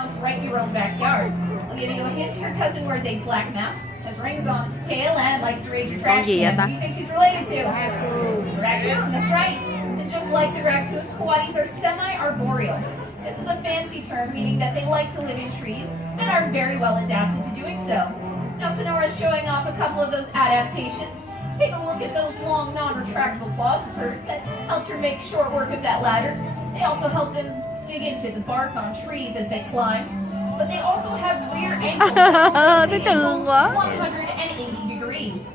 found right in your own backyard. I'll give you a hint. Your cousin wears a black mask, has rings on its tail, and likes to raid your trash can. Who do you think she's related to? Raccoon, that's right. And just like the raccoon, coatis are semi-arboreal. This is a fancy term meaning that they like to live in trees and are very well adapted to doing so. Now Sonora's showing off a couple of those adaptations. Take a look at those long, non-retractable claws of hers that helped her make short work of that ladder. They also help them dig into the bark on trees as they climb. But they also have rear ankles that rotate 180 degrees.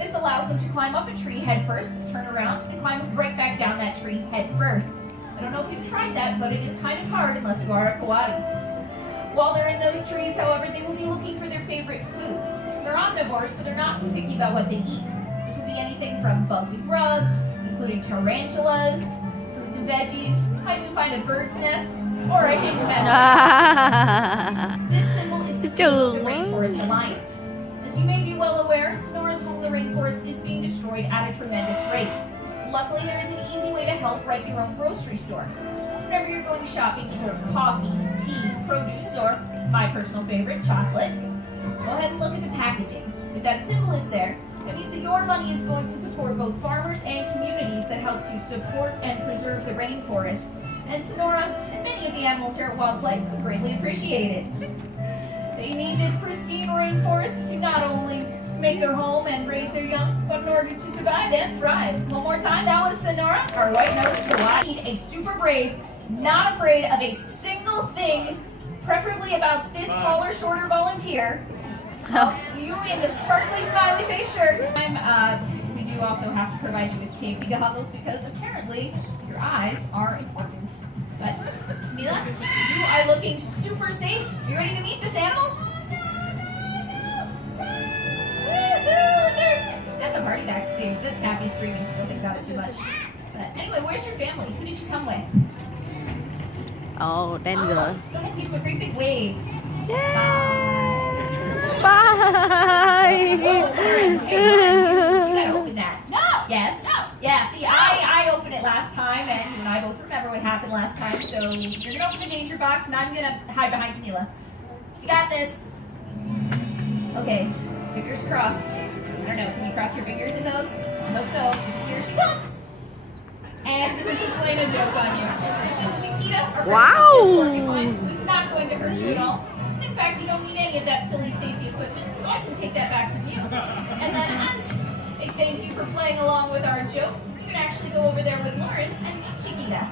This allows them to climb up a tree head first, turn around, and climb right back down that tree head first. I don't know if you've tried that, but it is kind of hard unless you are a coati. While they're in those trees, however, they will be looking for their favorite foods. They're omnivores, so they're not too picky about what they eat. This will be anything from bugs and grubs, including tarantulas, fruits and veggies, might even find a bird's nest, or a hanging This symbol is the symbol of the Rainforest Alliance. As you may be well aware, Sonora's home, the rainforest, is being destroyed at a tremendous rate. Luckily, there is an easy way to help right in your own grocery store. Whenever you're going shopping for coffee, tea, produce, or my personal favorite, chocolate, go ahead and look at the packaging. If that symbol is there, it means that your money is going to support both farmers and communities that help to support and preserve the rainforest. And Sonora and many of the animals here at Wildlife would greatly appreciate it. They need this pristine rainforest to not only make their home and raise their young, but in order to survive and thrive. One more time, that was Sonora, our white-nosed coati. A super brave, not afraid of a single thing, preferably about this taller, shorter volunteer. You in the sparkly smiley face shirt. We do also have to provide you with safety goggles because apparently your eyes are important. But Mila, you are looking super safe. You ready to meet this animal? She's having a party backstage. That's happy screaming. Don't think about it too much. But anyway, where's your family? Who did you come with? Oh, then girl. Go ahead and give him a great big wave. Bye. Whoa, Lauren. Hey, Lauren, you gotta open that. No. Yes. No. Yeah. See, I opened it last time, and you and I both remember what happened last time. So you're gonna open the danger box, and I'm gonna hide behind Camila. You got this. Okay. Fingers crossed. I don't know. Can you cross your fingers in those? I hope so. Because here she comes. And we're just playing a joke on you. This is Chiquita, our porcupine, who's not going to hurt you at all. In fact, you don't need any of that silly safety equipment, so I can take that back from you. And then as a thank you for playing along with our joke, you can actually go over there with Lauren and meet Chiquita.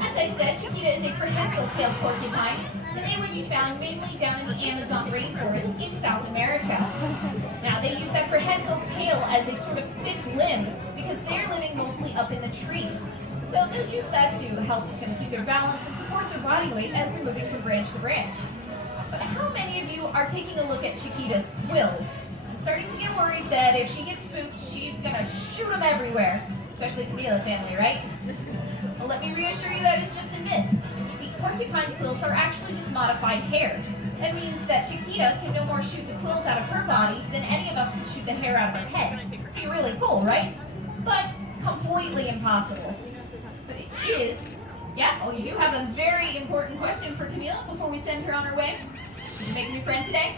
As I said, Chiquita is a prehensile-tailed porcupine, and they would be found mainly down in the Amazon rainforest in South America. Now, they use that prehensile tail as a sort of fifth limb because they're living mostly up in the trees. So they'll use that to help them keep their balance and support their body weight as they're moving from branch to branch. But how many of you are taking a look at Chiquita's quills? I'm starting to get worried that if she gets spooked, she's gonna shoot them everywhere, especially Camila's family, right? Well, let me reassure you that it's just a myth. See, porcupine quills are actually just modified hair. That means that Chiquita can no more shoot the quills out of her body than any of us could shoot the hair out of our head. Be really cool, right? But completely impossible. But it is. Yeah, well, you do have a very important question for Camila before we send her on her way. Did you make a new friend today?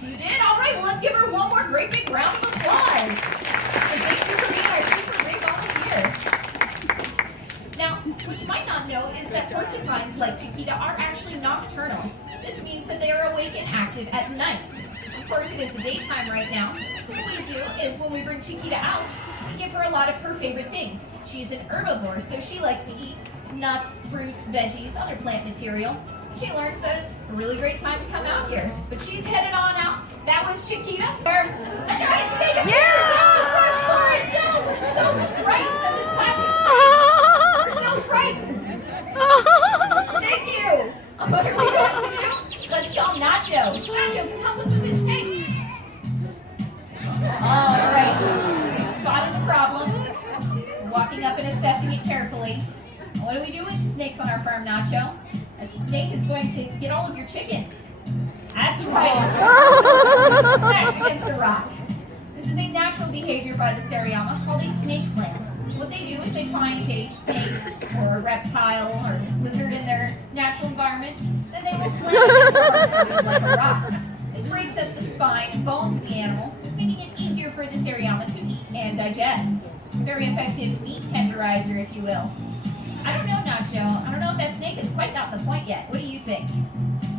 You did? All right, well, let's give her one more great big round of applause. And thank you for being our super great volunteer. Now, what you might not know is that porcupines like Chiquita are actually nocturnal. This means that they are awake and active at night. Of course, it is the daytime right now. So what we do is when we bring Chiquita out, we give her a lot of her favorite things. She's an herbivore, so she likes to eat nuts, fruits, veggies, other plant material. She learns that it's a really great time to come out here. But she's headed on out. That was Chiquita. A giant snake appears! Run for it! No, we're so frightened of this plastic snake. We're so frightened. Thank you. What are we going to do? Let's call Nacho. Nacho, can help us with this snake. All right. We've spotted the problem. Walking up and assessing it carefully. What do we do with snakes on our farm, Nacho? That snake is going to get all of your chickens. That's right. Smashed against a rock. This is a natural behavior by the Sariyama called a snake slam. What they do is they find a snake or a reptile or lizard in their natural environment. Its torso is like a rock. This breaks up the spine and bones of the animal, making it easier for the seriama to eat and digest. Very effective meat tenderizer, if you will. I don't know, Nacho. I don't know if that snake has quite got the point yet. What do you think?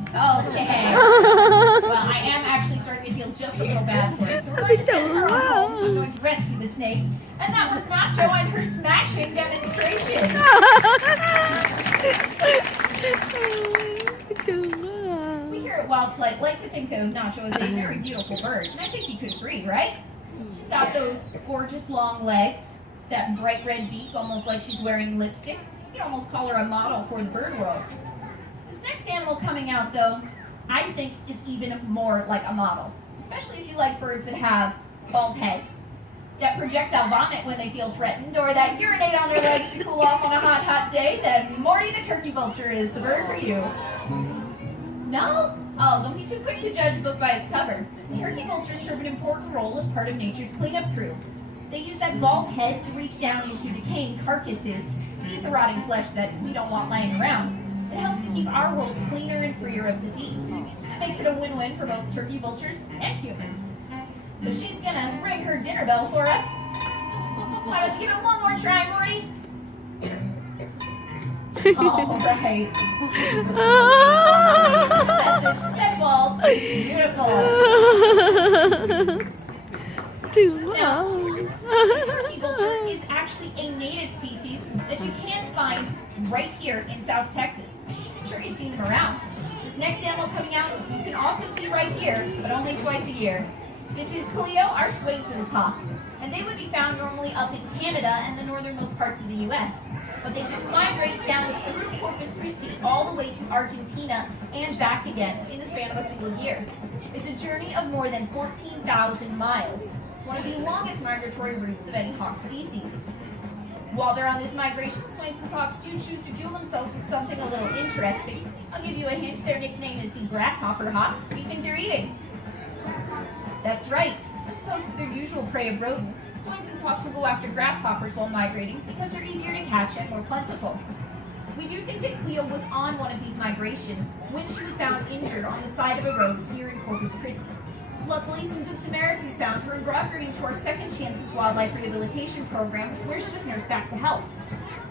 Okay. Well, I am actually starting to feel just a little bad for it. So we're going to send her on home. We're going to rescue the snake. And that was Nacho and her smashing demonstration. We here at Wild Flight like to think of Nacho as a very beautiful bird. And I think you could agree, right? She's got those gorgeous long legs, that bright red beak, almost like she's wearing lipstick. You could almost call her a model for the bird world. This next animal coming out, though, I think is even more like a model, especially if you like birds that have bald heads, that projectile vomit when they feel threatened, or that urinate on their legs to cool off on a hot, hot day. Then Morty the turkey vulture is the bird for you. No? Oh, don't be too quick to judge a book by its cover. The turkey vultures serve an important role as part of nature's cleanup crew. They use that bald head to reach down into decaying carcasses to eat the rotting flesh that we don't want lying around. It helps to keep our world cleaner and freer of disease. That makes it a win-win for both turkey vultures and humans. So she's gonna ring her dinner bell for us. Why don't you give it one more try, Morty? All right. Message. That bald is beautiful. Now, the turkey vulture is actually a native species that you can find right here in South Texas. I'm sure you've seen them around. This next animal coming out, you can also see right here, but only twice a year. This is Cleo, our Swainson's hawk, and they would be found normally up in Canada and the northernmost parts of the U.S. But they do migrate down through Cropuscriti all the way to Argentina and back again in the span of a single year. It's a journey of more than 14,000 miles, one of the longest migratory routes of any hawk species. While they're on this migration, Swainson's hawks do choose to fuel themselves with something a little interesting. I'll give you a hint. Their nickname is the grasshopper hawk. What do you think they're eating? That's right. As opposed to their usual prey of rodents, Swainson's hawks will go after grasshoppers while migrating because they're easier to catch and more plentiful. We do think that Cleo was on one of these migrations when she was found injured on the side of a road here in Corpus Christi. Luckily, some good Samaritans found her and brought her into our Second Chances Wildlife Rehabilitation Program, where she was nursed back to health.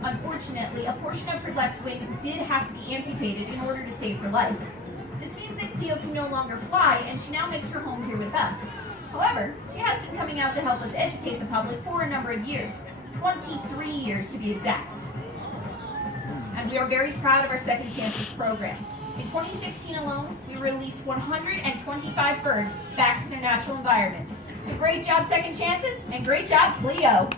Unfortunately, a portion of her left wing did have to be amputated in order to save her life. This means that Cleo can no longer fly, and she now makes her home here with us. However, she has been coming out to help us educate the public for a number of years, 23 years to be exact. And we are very proud of our Second Chances program. In 2016 alone, we released 125 birds back to their natural environment. So great job, Second Chances, and great job, Cleo.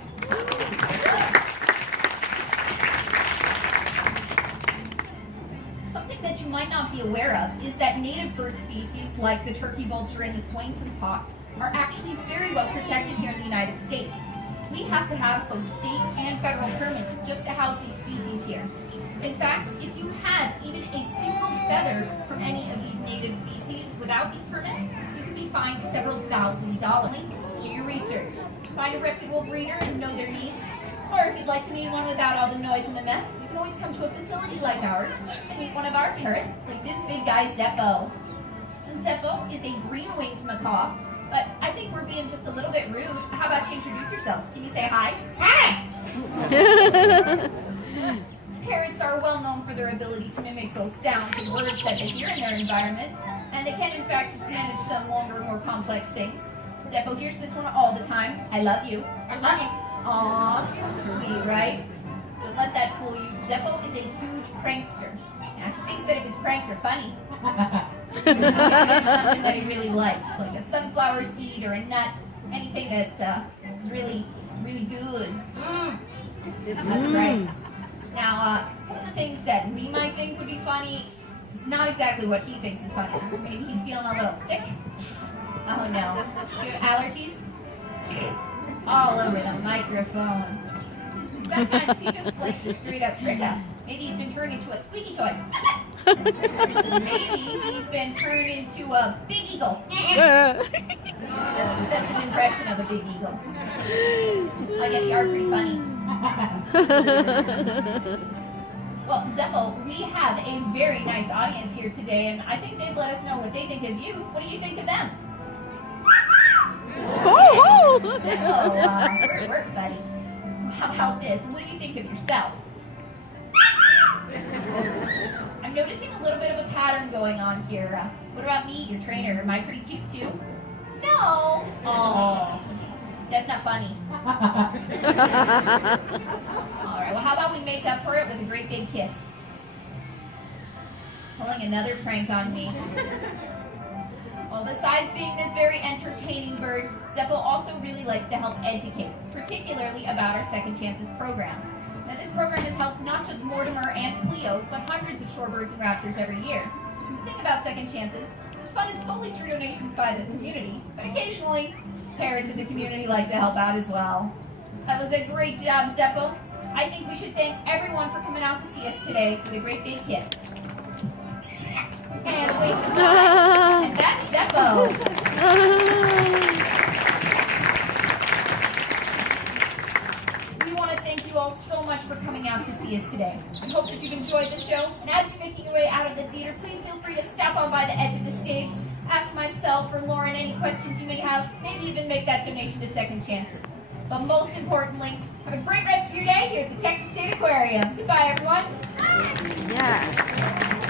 Something that you might not be aware of is that native bird species like the turkey vulture and the Swainson's hawk are actually very well protected here in the United States. We have to have both state and federal permits just to house these species here. In fact, if you had even a single feather from any of these native species without these permits, you could be fined several $1,000s. Do your research. Find a reputable breeder and know their needs. Or if you'd like to meet one without all the noise and the mess, you can always come to a facility like ours and meet one of our parrots, like this big guy, Zeppo. And Zeppo is a green-winged macaw, but I think we're being just a little bit rude. How about you introduce yourself? Can you say hi? Hi! Parrots are well known for their ability to mimic both sounds and words that they hear in their environment, and they can in fact manage some longer, more complex things. Zeppo hears this one all the time. I love you. I love you. Aw, so sweet, right? Don't let that fool you. Zeppo is a huge prankster. Now, he thinks that if his pranks are funny, it's something that he really likes, like a sunflower seed or a nut, anything that is really good. That's right. Now, some of the things that we might think would be funny, it's not exactly what he thinks is funny. Maybe he's feeling a little sick. Oh no. Do you have allergies? All over the microphone. Sometimes he just likes to straight up trick us. Maybe he's been turned into a squeaky toy. Maybe he's been turned into a big eagle. That's his impression of a big eagle. I guess you are pretty funny. Well, Zeppo, we have a very nice audience here today, and I think they've let us know what they think of you. What do you think of them? Oh! Zeppo, great work, buddy. How about this? What do you think of yourself? I'm noticing a little bit of a pattern going on here. What about me, your trainer? Am I pretty cute too? No. Oh, that's not funny. All right. Well, how about we make up for it with a great big kiss? Pulling another prank on me. Well, besides being this very entertaining bird, Zeppo also really likes to help educate, particularly about our Second Chances program. Now, this program has helped not just Mortimer and Cleo, but hundreds of shorebirds and raptors every year. The thing about Second Chances is it's funded solely through donations by the community, but occasionally, parents in the community like to help out as well. That was a great job, Zeppo. I think we should thank everyone for coming out to see us today with a great big kiss. And wait, and that's Zeppo. We want to thank you all so much for coming out to see us today. We hope that you've enjoyed the show. And as you're making your way out of the theater, please feel free to stop on by the edge of the stage, ask myself or Lauren any questions you may have, maybe even make that donation to Second Chances. But most importantly, have a great rest of your day here at the Texas State Aquarium. Goodbye, everyone. Yeah.